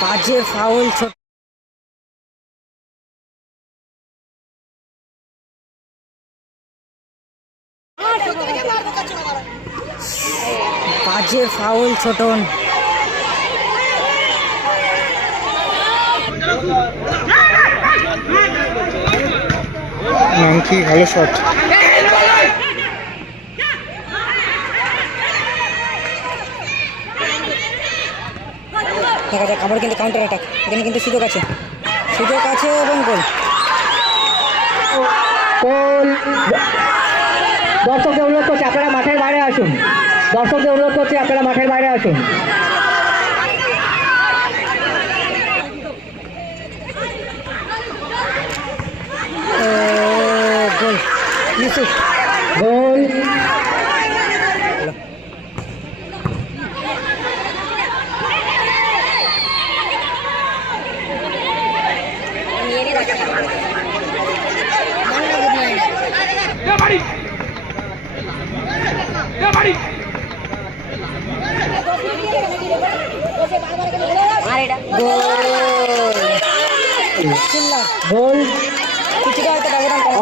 বাজে ফাউল ছোট বাজে ফাউল ছোটন নামকি ভালো শট দেখা যাক আবার কিন্তু কাউন্টার অ্যাটাক এখানে কিন্তু সুযোগ আছে। সুযোগ আছে এবং গোল দর্শকদের অনুরোধ করছি, আপনারা মাঠের বাইরে আসুন। দর্শকদের অনুরোধ করছি, আপনারা মাঠের বাইরে আসুন ও, গোল ইউসুফ গোল গোল চিল্লা গোল কিছুটা হয়তো ব্যবধান কম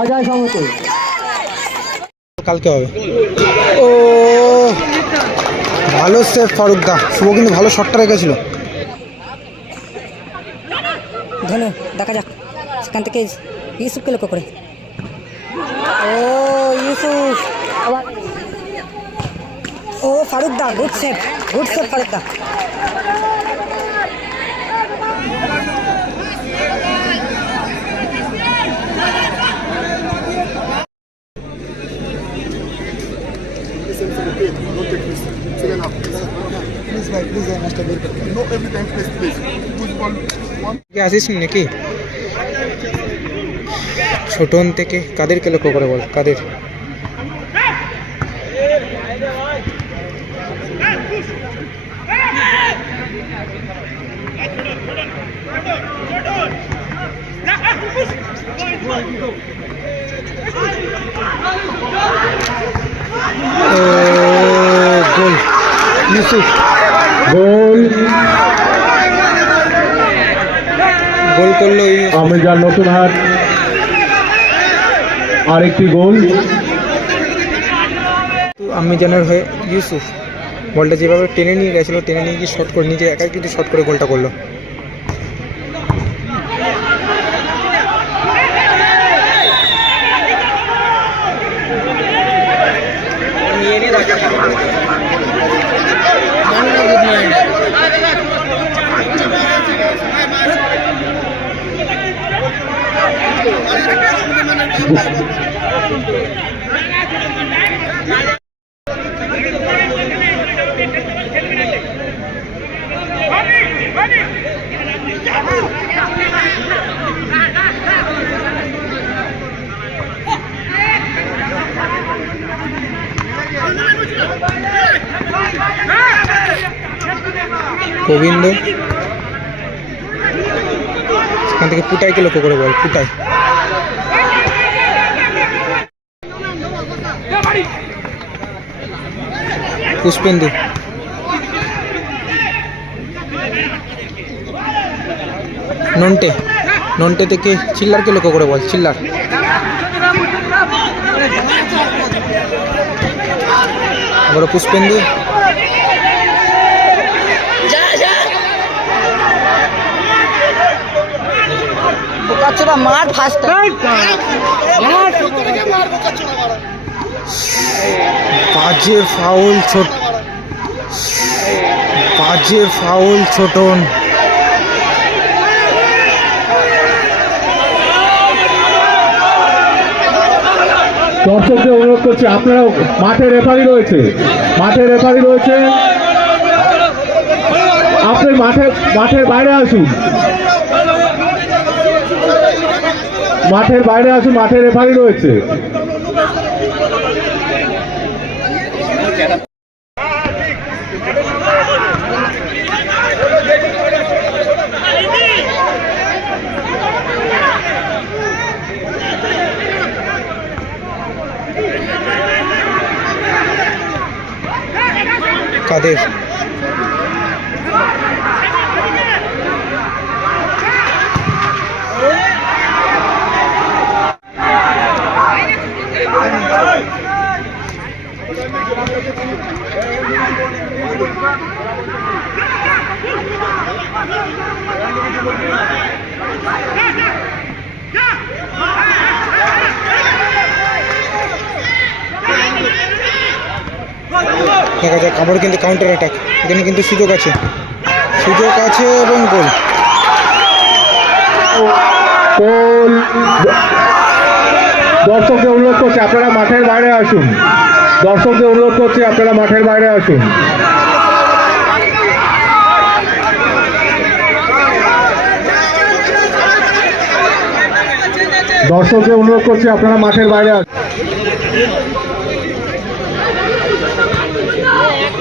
অজয় কালকে হবে। ও, ভালো সেফ ফারুক দা। শুভ কিন্তু ভালো শটটা রেখেছিল। দেখা যাক। সেখান থেকে ইউসুফকে লক্ষ্য করে ও ইউসুফ আবার ও ফারুক দা good save good save Farooq দা No ছোটন থেকে কাদেরকে লক্ষ্য করে বল? কাদের? ও গোল। ইউসুফ গোল। গোল করল ইউসুফ আমেজা নতুন হাট আরেকটি গোল। আমি জানার হয়ে ইউসুফ বলটা যেভাবে টেনে নিয়ে গেছিল, টেনে নিয়ে গিয়ে শট করে নিজে একাই কিন্তু শট করে গোলটা করল। গোবিন্দ। সেখান থেকে পুটাইকে লক্ষ্য করে বল পুটাই। পুষ্পেন্দু। নন্টে নন্টে থেকে চিল্লারকে লক্ষ্য করে বল চিল্লার। আবারও পুষ্পেন্দু। বোকাচোরা মার ফার্স্ট বাজে ফাউল ছোট বাজে ফাউল ছোটন দর্শকদের অনুরোধ করছি, আপনারাও মাঠে রেফারি রয়েছে। মাঠে রেফারি রয়েছে। আপনি মাঠে, মাঠের বাইরে আসুন। মাঠের বাইরে আসুন, মাঠে রেফারি রয়েছে। কাদের Yeah! দেখা যাক, আবার কিন্তু কাউন্টার অ্যাটাক এখানে কিন্তু সুযোগ আছে। সুযোগ আছে এবং গোল গোল দর্শকদের অনুরোধ করছি, আপনারা মাঠের বাইরে আসুন। দর্শকদের অনুরোধ করছি, আপনারা মাঠের বাইরে আসুন। দর্শকদের অনুরোধ করছি, আপনারা মাঠের বাইরে আসুন।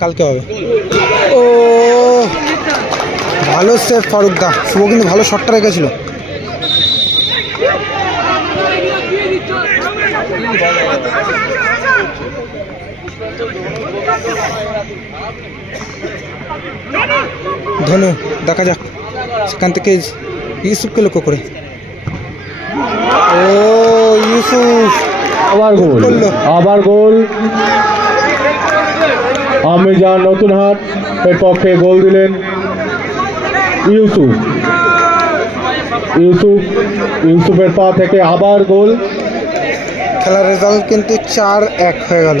কালকে হবে। ও ভালো সেফ ফারুক দা। শুভ কিন্তু ভালো শটটা রেখেছিল। ধনু দেখা যাক। সেখান থেকে ইউসুফকে লক্ষ্য করে। ও ইউসুফ। আবার গোল। আবার গোল। আমিজান নতুন হাট এর পক্ষে গোল দিলেন ইউসুফ ইউসুফ ইউসুফের পা থেকে আবার গোল খেলার রেজাল্ট কিন্তু চার এক হয়ে গেল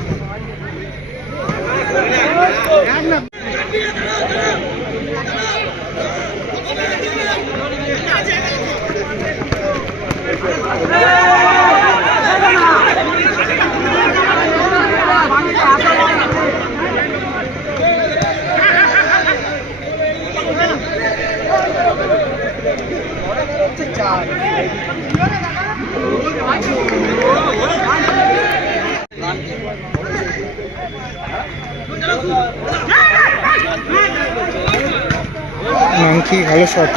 Hey! নামকি ভালো শট